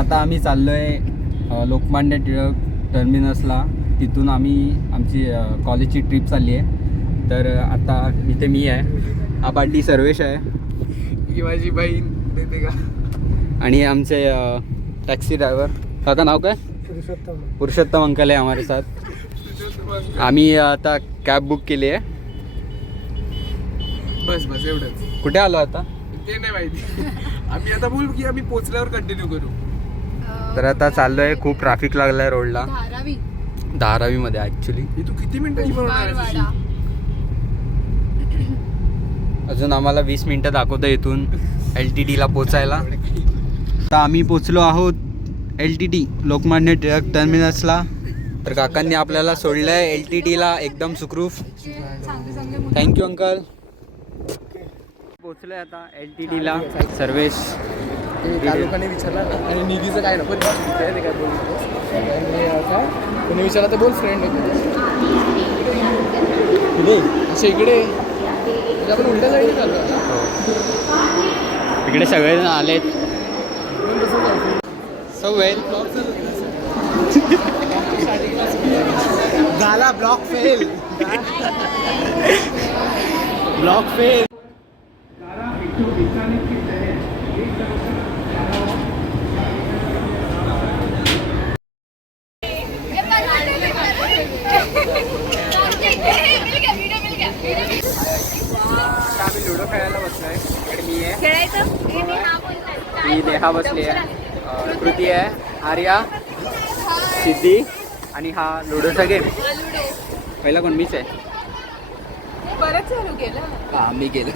आता आम्ही चाललो आहे लोकमान्य टिळक टर्मिनसला. तिथून आम्ही आमची कॉलेजची ट्रिप चालली आहे. तर आता इथे मी आहे, हा पार्टी सर्वेश आहे, ही माझी बहीण देते का. आणि आमचे टॅक्सी ड्रायव्हर काका नाव काय? पुरुषोत्तम अंकल आहे हमारे साथ. आम्ही आता कॅब बुक केली आहे. बस बस एवढंच. कुठे आलो आता ते नाही माहिती. आम्ही आता बोलू की आम्ही पोचल्यावर कंटिन्यू करू. तर आता चाललो आहे. खूप ट्रॅफिक लागलं आहे रोडला, धारावीमध्ये ॲक्च्युली. तू किती मिनिटाची बनवणार आहेस? अजून आम्हाला 20 मिनटं दाखवतं इथून LTTला पोचायला. आता आम्ही पोचलो आहोत LTT लोकमान्य टिळक टर्मिनसला. तर काकांनी आपल्याला सोडलं आहे LTTला एकदम सुखरूप. Thank you uncle. पोचलो आहे आता LTTला. सर्वेश त्या लोकांनी विचारला ना, आणि निधीचं काय नको ते काय बोलतो. कोणी विचारला तर बोल फ्रेंड असे इकडे आपण उलट्या साईडने चाललो. इकडे सगळेजण आलेत. झाला ब्लॉक फेल. Block fail. आम्ही लुडो खेळायला बसलोय. इकडे मी आहे, मी नेहा बसली आहे, कृती आहे, आर्या, सिद्धी, आणि हा लुडोचा गेम. पहिला कोण? मीच आहे. हा मी केलं.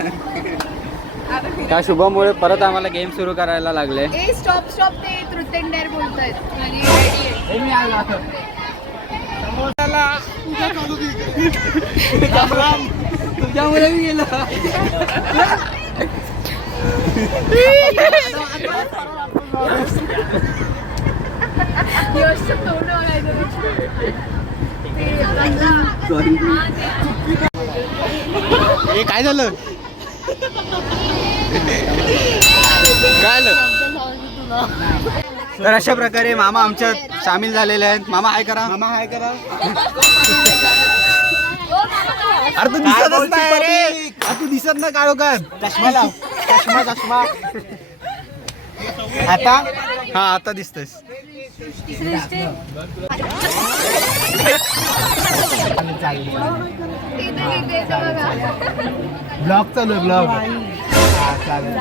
त्या शुभमुळे परत आम्हाला गेम सुरू करायला लागले. स्टॉप स्टॉप ते ट्रुथ अँड डेअर बोलतायत. तुझ्यामुळे मी गेलं. हे काय झालं? काय झालं? तर अशा प्रकारे मामा आमच्यात सामील झालेले आहेत. मामा हाय करा. मामा हाय करा. अरे तू दिसतच नाही रे. तू दिसत ना काळोखात. चष्मा लाव. चष्मा. आता हा आता दिसतोस. ब्लॉग चालू. ब्लॉग चालेल.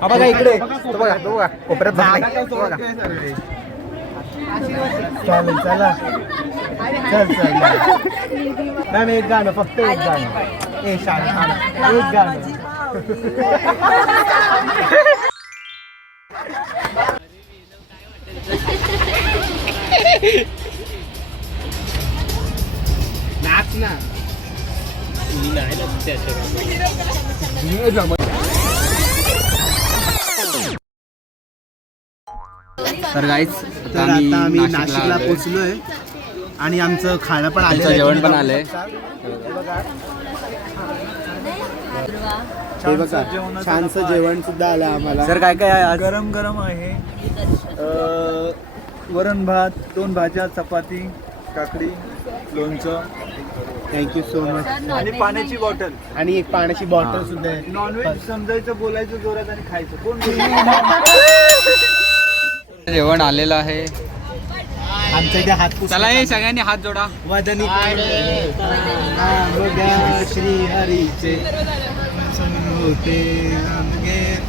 हा बघा इकडे. तो बघा कोपऱ्यात बघा. चालेल चला. चल मॅम एक गाणं, फक्त एक गाणं. ए शान एक गाणं. नाच ना. तर गाईज तर आता आम्ही नाशिकला पोचलोय आणि आमचं खाणं पण आलं, जेवण पण आलंय. हे बघा छानसं जेवण सुद्धा आलं आम्हाला. सर काय काय आहे आज? गरम आहे. वरण भात, 2 भाज्या, चपाती, काकडी, लोणचं. Thank you so much. आणि पाण्याची बॉटल. आणि एक पाण्याची बॉटल सुद्धा आहे. नॉनव्हेज समजायचं, बोलायचं जोरात आणि खायचं. कोण जेवण आलेलं आहे. आमच्या इथे हात चला हे सगळ्यांनी हात जोडा. वदनी श्री हरीचे होते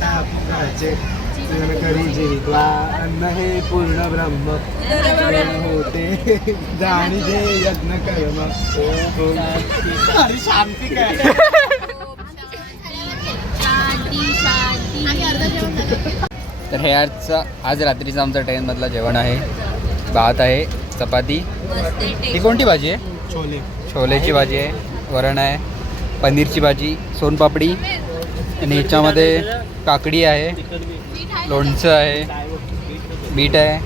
तापकाचे करी जिवा अन्न हे पूर्ण ब्रह्म होते जाणी जे यज्ञ कर्म. शांती काय. तर हे आज रात्रीचं आमचं ट्रेनमधलं जेवण आहे. भात आहे, चपाती. ही कोणती भाजी आहे? छोलेची भाजी आहे, वरण आहे, पनीरची भाजी, सोनपापडी, आणि ह्याच्यामध्ये काकडी आहे, लोणचं आहे, मीठ आहे,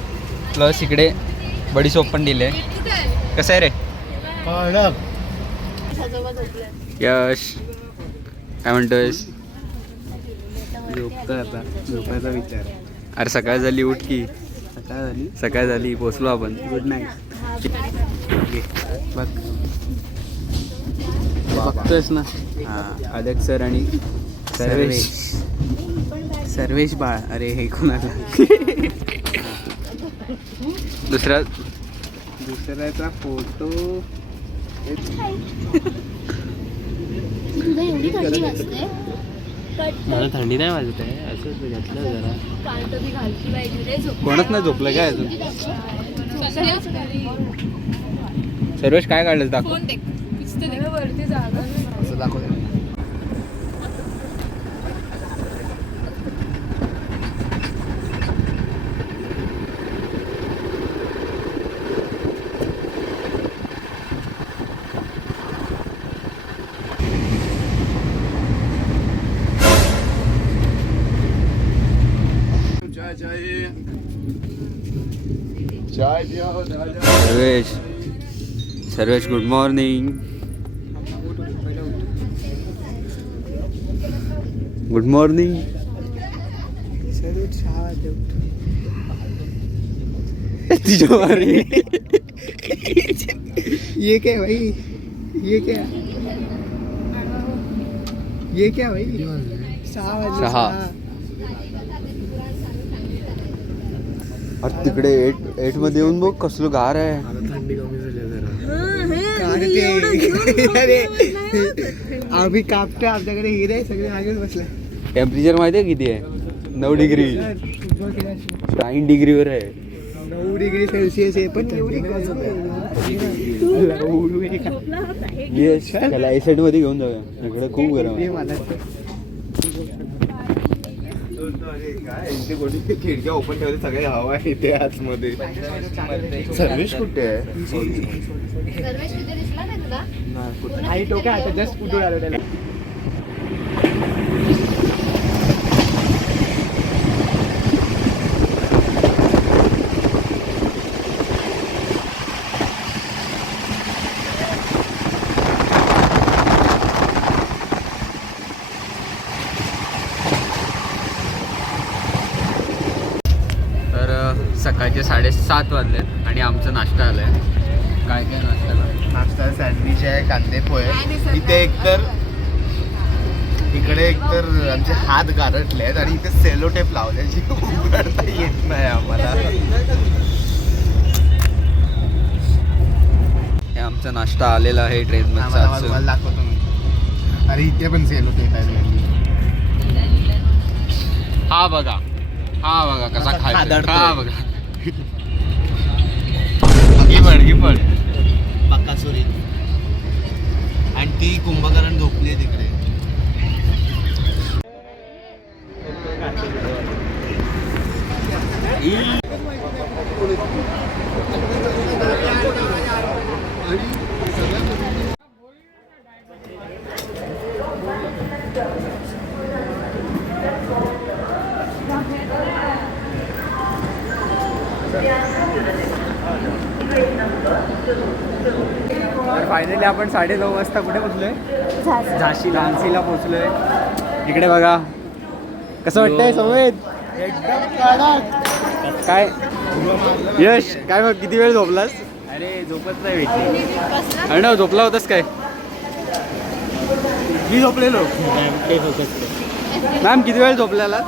प्लस इकडे बडीशोप पण दिले. कसं आहे रे यश? काय म्हणतोयस? झोपतोय आता, झोपायचा विचार. अरे सकाळ झाली, उठ की. काय झाली? सकाळ झाली, पोचलो आपण. Good night. बघ बघतोयस ना. हा, अलेक्स सर आणि सर्वेश. सर्वेश. सर्वेश बाळ. अरे हे कोणाला? दुसऱ्याचा फोटो. तुला एवढी थंडी वाजते? मला थंडी नाही वाजत आहे, असंच घेतलं जरा. काल तर मी घालती पाहिजे रे झोप. कोणच नाही झोपलं काय अजून. सर्वेश काय काढलं दाखव. फोन देख. नुसतं देख. वरती जागा नाही. असं दाखवते. Sarvesh. Sarvesh good morning. Good morning. ये क्या भाई? ये क्या? ये क्या भाई? 6. अरे तिकडे 8 मध्ये येऊन बघ कसलं गार आहे. थंडी कमी झाली जरा. अरे आम्ही कापतो, आमच्याकडे हिरे आहे, सगळे मागेच बसले. टेम्परेचर माहिती आहे किती आहे? 9 डिग्री. 9 डिग्रीवर आहे. 9 डिग्री सेल्सिअस आहे, पण एवढी येस, त्याला एसाईड मध्ये घेऊन जाऊया. इकडे खूप गरम आहे. खिडक्या ओपन ठेवले, सगळे हवा आहे इथे आतमध्ये. सर्वेश कुठे आहे? सर्वेश तिथे दिसला नाही तुला? आई टोका आता जस्ट कुठून आलो त्याला. सकाळचे 7:30 वाजलेत आणि आमचा नाश्ता आलाय. काय काय नाश्त्याला? नाश्ता सँडविच आहे, कांदे पोहे. इथे एकतर आमचे हात गारटले आहेत आणि इथे सेलो टेप लावले जी उघडता येत नाही आम्हाला. हे आमचा नाश्ता आलेला आहे ट्रेन मध्ये. दाखवतो मी. अरे इथे पण सेलो टेप आहे. हा बघा कसा खायचा. हा बघा. ही पण बकासुरी. आणि ती कुंभकर्ण झोपली आहे तिकडे. तर फायनली आपण 9:30 वाजता कुठे पोचलोय? झांसीला पोचलोय. इकडे बघा कसं वाटतंय समेत. काय यश, काय मग किती वेळ झोपलास? अरे झोपत नाही भेटली. अरे झोपला होतास काय? मी झोपलेलो. मॅम किती वेळ झोपलेला?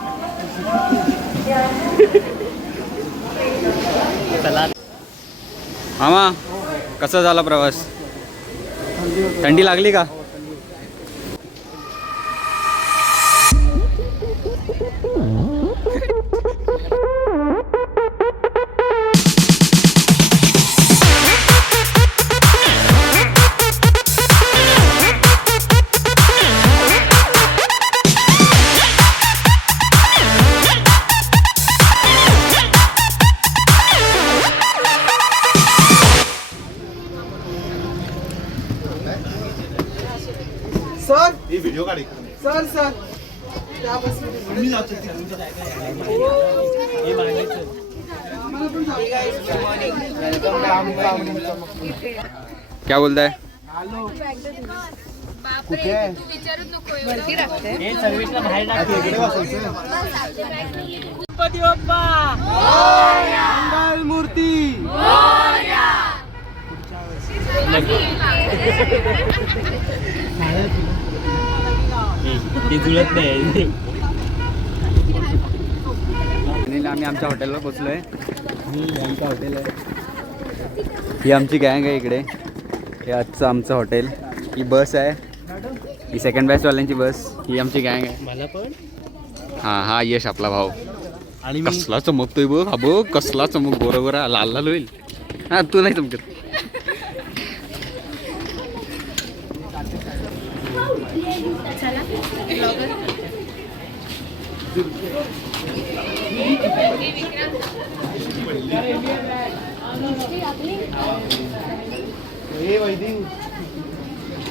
मामा कसा झाला प्रवास? थंडी लागली का? सर व्हिडिओ काढ. सर क्या बोलता है? कुठे आहे? तू विचारूच नको वरती राखते इकडे बसायचं. मंगल मूर्ती जुळत नाही. आणि आम्ही आमच्या हॉटेलला पोचलो आहे. आमचं हॉटेल आहे. ही आमची गँग आहे इकडे. हे आजचं आमचं हॉटेल. ही बस आहे. ही सेकंड बॅचवाल्यांची बस. ही आमची गँग आहे. मला पण हां हा यश आपला भाऊ. आणि कसला चमकतोय बघ. हा बघ कसला चमक. बरोबर लाल लाल होईल. हां तू नाही चमकत.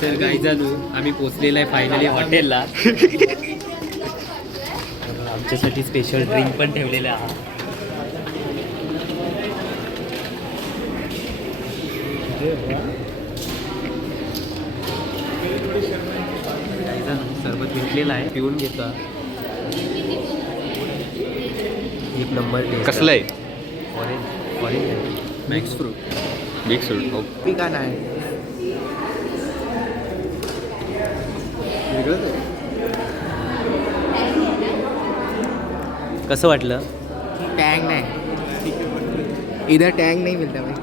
तर काही झालो आम्ही पोचलेलो आहे फायनली हॉटेलला. आमच्यासाठी स्पेशल ड्रिंक पण ठेवलेलं आहे. सरबत घेतलेला आहे पिऊन घेता. एक नंबर कसलं आहे? Orange orange mix fruit. Mix fruit हो. ठिकाण आहे. कसं वाटलं? टँग नाही. इधर टँग नाही मिळतं भाई.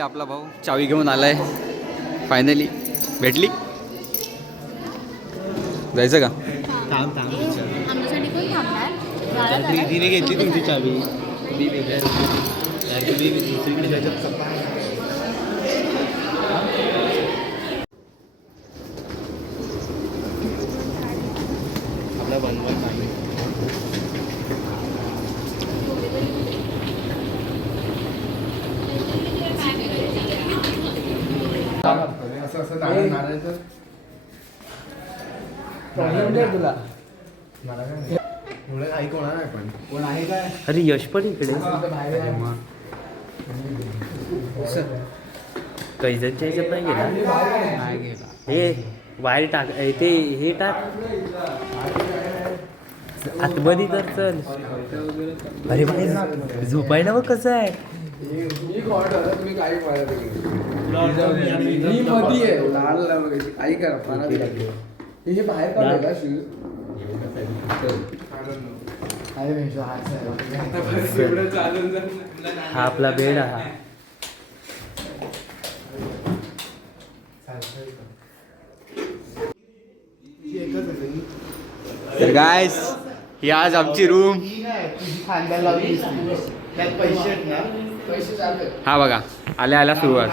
आपला भाऊ चावी घेऊन आलाय. फायनली भेटली. जायचं का? आमच्यासाठी कोण थांबणार? तिने घेतली तुमची चावी. आपला बनवा असं असं नारायचं. तुला मला काय मुळे आई कोणा नाही पण कोण आहे काय? अरे यश पण इकडे. कैजनच्या ह्याच्यात नाही गेला. हे वायर टाक. ते हे टाक आतमध्ये तर चल. अरे बाहेर झोपायला बघ कसं आहे. तुम्ही काही मध्ये आहे लाल वगैरे काही करा. हे बाहेर काढलं शूज. हा आपला बेड हा. तर गायस ही आज आमची रूम. खांद्याला त्यात पैसे आहेत ना. पैसे चालू आहेत. हा बघा आल्या आल्या सुरुवात.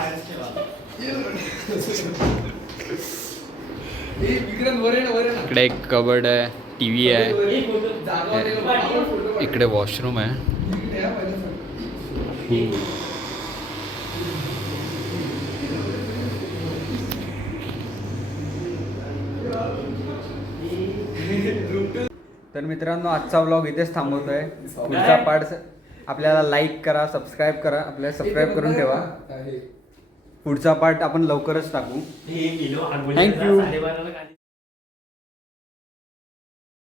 इकडे एक कबर्ड आहे. टी व्ही आहे. इकडे वॉशरूम आहे. तर मित्रांनो आजचा व्लॉग इथेच थांबवतोय. पुढचा पार्ट आपल्याला लाईक करा, सबस्क्राईब करा. आपल्याला सबस्क्राईब करून ठेवा. पुढचा पार्ट आपण लवकरच टाकू. थँक्यू.